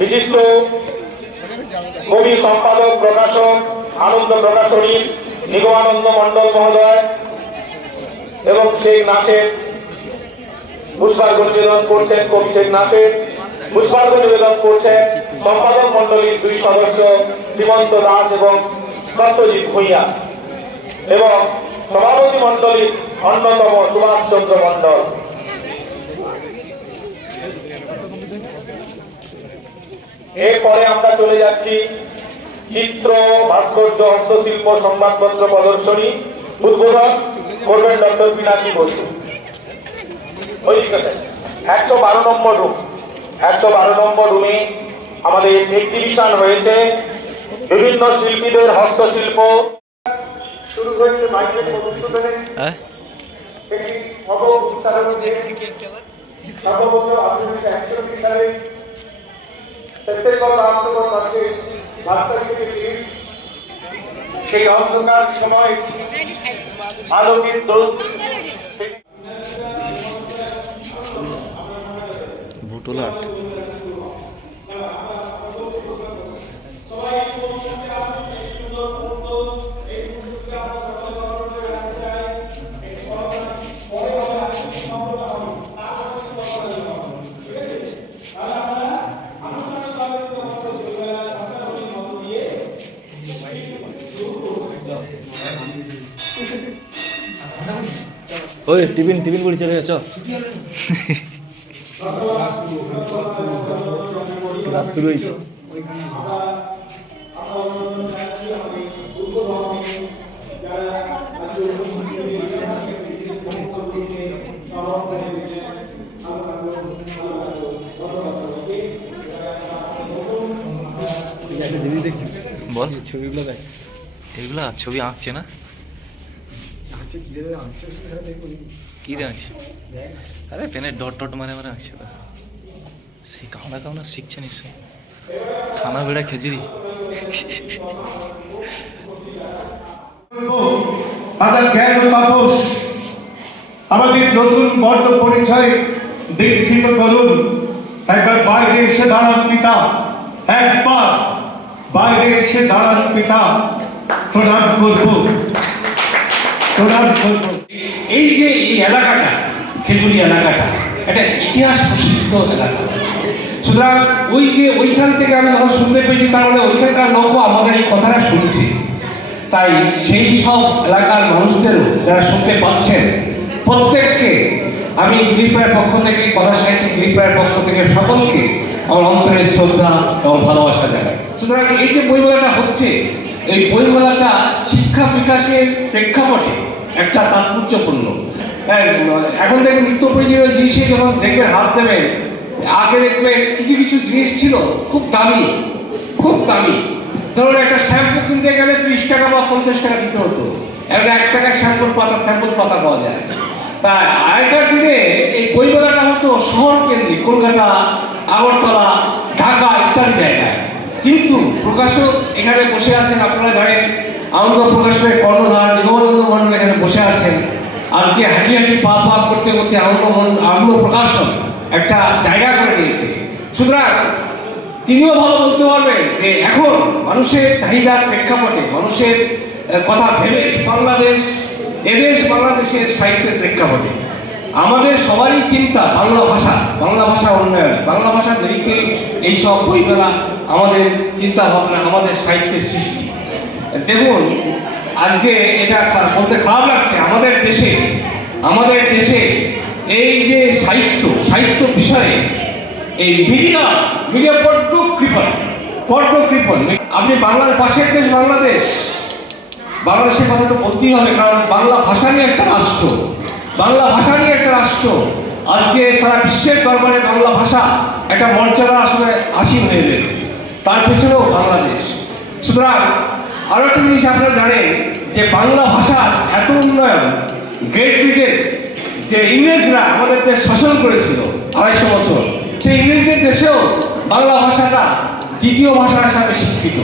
বিশিষ্ট কবি, সম্পাদক, প্রকাশক, আনন্দ প্রকাশনী নিগমানন্দ মন্ডল মহোদয় এবং শেখ নাসের পুষ্পার্ঘ্য নিবেদন করছেন। কবি শেখ নাসের পুষ্পার্ঘ্য নিবেদন করছেন সম্পাদক মন্ডলীর দুই সদস্য শ্রীমন্ত দাস এবং সত্যজিৎ ভূঁইয়া এবং সভাপতি মন্ডলীর অন্যতম সুভাষ চন্দ্র মন্ডল। এরপরে আমরা চলে যাচ্ছি চিত্র, ভাস্কর্য, হস্তশিল্প, সংবাদপত্র প্রদর্শনী। উদ্বোধন করবেন ডক্টর পিনাকি বসু। 112 নম্বর রুম, 112 নম্বর রুমে আমাদের এক্সিবিশন হয়েছে বিভিন্ন শিল্পীদের হস্তশিল্প। শুরু হয়েছে মাইকেল মধুসূদনের একটি সর্বপ্রথম 1961 সালে সেপ্টেম্বর মাসে সেই অন্ধকার সময় আলোকিত ভুটুলাট ওই টিফিন টিফিন করে চলে যাচ্ছ ক্লাস শুরু হয়েছে। বল ছবিগুলো দেখ, এইগুলা ছবি আঁকছে না? কি আঁকছে? আরে পেনের ডট ডট মারে মারে আঁকছে। সেই কামনা কামনা শিখছে নিশ্চয়। খানা বেড়া খেজুরি আমাদের নতুন বর্ণ পরিচয় দীক্ষিত করুন। একবার বাইরে এসে দাঁড়ান পিতা, একবার বাইরে এসে দাঁড়ান পিতা, প্রণাম করবো, প্রণাম করবো। এই যে এই এলাকাটা, খেজুরি এলাকাটা, এটা ইতিহাস প্রসিদ্ধ এলাকা। সুতরাং ওই যে ওইখান থেকে আমি যখন শুনতে পেয়েছি, তার মানে ওইখানকার লোকও আমাদের এই কথাটা শুনছে। তাই সেই সব এলাকার মানুষদেরও যারা শুনতে পাচ্ছেন, প্রত্যেককে আমি গ্রিপায়ের পক্ষ থেকে, কথা সাহিত্যিক গ্রিপায়ের পক্ষ থেকে সকলকে আমার অন্তরের শ্রদ্ধা এবং ভালোবাসা জানাই। সুতরাং এই যে বইমেলাটা হচ্ছে, এই বইমেলাটা শিক্ষা বিকাশের প্রেক্ষাপটে একটা তাৎপর্যপূর্ণ। এখন দেখবেন নিত্য প্রয়োজনীয় জিনিসে যখন দেখবেন হাত দেবেন, আগে দেখবেন কিছু কিছু জিনিস ছিল খুব দামি, খুব দামি। ধরুন একটা শ্যাম্পু কিনতে গেলে 30 টাকা বা 50 টাকা দিতে হতো। এখন 1 টাকার স্যাম্পল পাতা পাওয়া যায়। তাই আগেকার দিনে এই বইমেলাটা হতো শহর কেন্দ্রিক, কলকাতা, আগরতলা, ঢাকা ইত্যাদি জায়গায়। কিন্তু প্রকাশক এখানে বসে আছেন, আপনারা জানেন আনন্দ প্রকাশনের কর্ণধার নিগমানন্দ মন্ডল এখানে বসে আছেন। আজকে হাঁটি হাঁটি পা পা করতে করতে আনন্দ প্রকাশন একটা জায়গা করে নিয়েছে। সুতরাং তিনিও ভালো বলতে পারবেন যে এখন মানুষের চাহিদার প্রেক্ষাপটে, মানুষের কথা ভেবে বাংলাদেশ, এদেশ বাংলাদেশের সাহিত্যের প্রেক্ষাপটে আমাদের সবারই চিন্তা বাংলা ভাষা উন্নয়ন, বাংলা ভাষা দিকে এইসব বইমেলা, আমাদের চিন্তা ভাবনা, আমাদের সাহিত্যের সৃষ্টি। দেখুন আজকে এটা বলতে খারাপ লাগছে, আমাদের দেশে এই যে সাহিত্য বিষয়ে এই মিডিয়া বড্ড কৃপণ। আপনি বাংলার পাশের দেশ বাংলাদেশের কথা তো বলতেই হবে, কারণ বাংলা ভাষা নিয়ে একটা রাষ্ট্র, আজকে সারা বিশ্বের দরবারে বাংলা ভাষা একটা মর্যাদা আসলে আসীন হয়ে রয়েছে, তার পেছনেও বাংলাদেশ। সুতরাং আরো একটা জিনিস আপনারা জানেন যে বাংলা ভাষার এত উন্নয়ন, গ্রেট ব্রিটেন যে ইংরেজরা আমাদের দেশ শাসন করেছিল 250 বছর, সেই ইংরেজদের দেশেও বাংলা ভাষাটা দ্বিতীয় ভাষা হিসাবে স্বীকৃত।